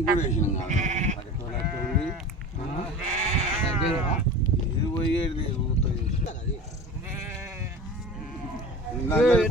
కూడా వేసినాం కాదు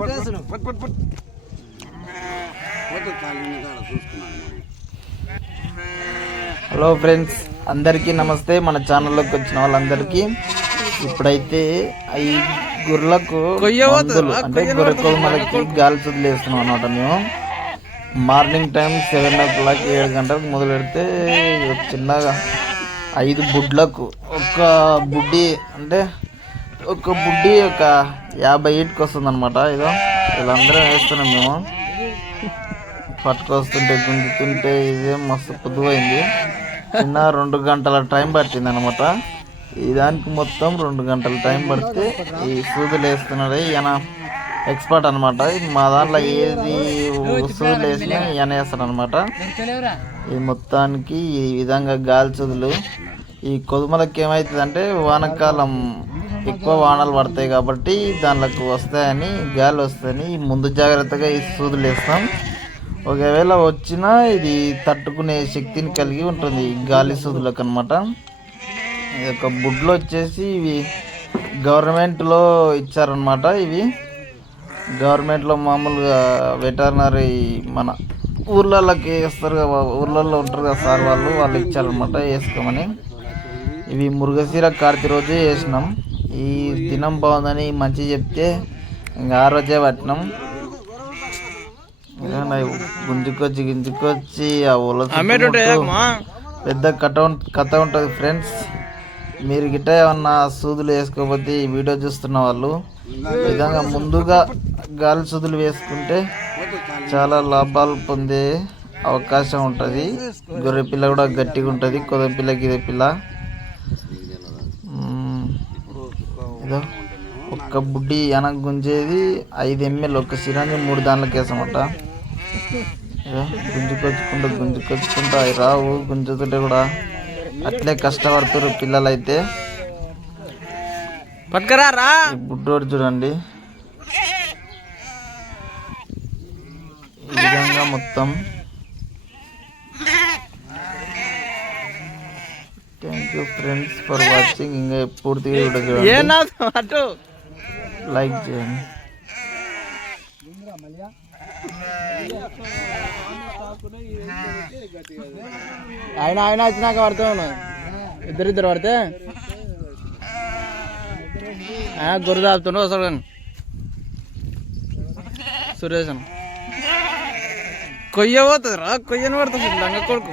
పట్టు, పట్టు, పట్టు. హలో ఫ్రెండ్స్ అందరికీ నమస్తే. మన ఛానల్లోకి వచ్చిన వాళ్ళందరికీ ఇప్పుడైతే ఈ గొర్రెలకు అంటే గొర్రె కొమ్మలకి గాలి సుదులు వేస్తున్నాం అనమాట మేము. Morning time seven o'clock ఏడు గంటలకు మొదలు పెడితే చిన్నగా ఐదు బుడ్లకు ఒక బుడ్డి అంటే ఒక బుడ్డి ఒక యాభై ఈట్కి వస్తుంది అనమాట ఇదో వీళ్ళందరం వేస్తున్నాం మేము. పట్టుకొస్తుంటే గుంజుతుంటే ఇదే మస్తు పొద్దుపోయింది. చిన్న రెండు గంటల టైం పట్టింది అనమాట ఈ దానికి మొత్తం రెండు గంటల టైం పడితే ఈ సూదులు వేస్తున్నాడు ఈయన ఎక్స్పర్ట్ అనమాట మా దాంట్లో ఏది సూదులు వేసినా ఈయన వేస్తాడు అనమాట ఈ మొత్తానికి ఈ విధంగా గాలి సూదులు ఈ కొదుమలకి ఏమవుతుందంటే వానకాలం ఎక్కువ వానలు పడతాయి కాబట్టి దానిలోకి వస్తాయని గాలి వస్తాయని ముందు జాగ్రత్తగా ఈ సూదులు వేస్తాం. ఒకవేళ వచ్చినా ఇది తట్టుకునే శక్తిని కలిగి ఉంటుంది ఈ గాలి సూదులకు అనమాట ఇది ఒక బుడ్లో వచ్చేసి ఇవి గవర్నమెంట్లో ఇచ్చారనమాట ఇవి. గవర్నమెంట్లో మామూలుగా వెటర్నరీ మన ఊర్లలోకి వేస్తారు కదా ఊర్లలో ఉంటారు కదా సార్ వాళ్ళు వాళ్ళు ఇచ్చారనమాట వేసుకోమని. ఇవి మురుగశీర కార్తీ రోజే వేసినాం. ఈ దినం బాగుందని మంచి చెప్తే ఇంకా ఆ రోజే పట్టినాం. గుంజుకొచ్చి గుంజుకొచ్చి ఆ ఉలసి పెద్ద కథ కథ ఉంటుంది ఫ్రెండ్స్. మీరు గిట్ట ఏమన్నా సూదులు వేసుకోకపోతే ఈ వీడియో చూస్తున్న వాళ్ళు విధంగా ముందుగా గాలి సుదులు వేసుకుంటే చాలా లాభాలు పొందే అవకాశం ఉంటుంది. గొర్రె పిల్ల కూడా గట్టిగా ఉంటుంది కొద పిల్ల గిద పిల్ల. ఏదో ఒక్క బుడ్డి వెనక గుంజేది ఐదు ఎంఎల్ ఒక్క సిరంజి మూడు దాంట్లోకి వేసామట గుంజుకొచ్చుకుంటూ గుంజుకొచ్చుకుంటా రావు గుంజుతుంటే కూడా అట్లే కష్టపడుతున్నారు పిల్లలైతే. పట్టుకరా రా. ఈ బుడ్డోడు చూడండి. ఈ విధంగా మొత్తం. Thank you friends for watching ఇంకా పూర్తిగా అటు. లైక్ చేయండి. ఆయన ఆయన వచ్చినాక పడతాను ఇద్దరిద్దరు పడితే. గొర్రె దాపుతుండే వస్తాడు కానీ. సురేష్ అన్న. కొయ్య పోతుంది రా కొయ్యని పడుతుంది లంగ కొడుకు.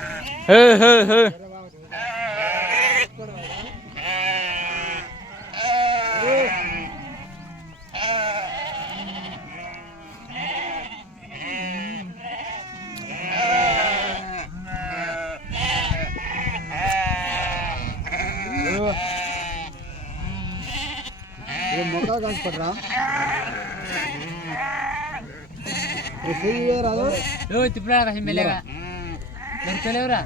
హే హే హే తిప్పురా మెల్లగా దొరకలేవురా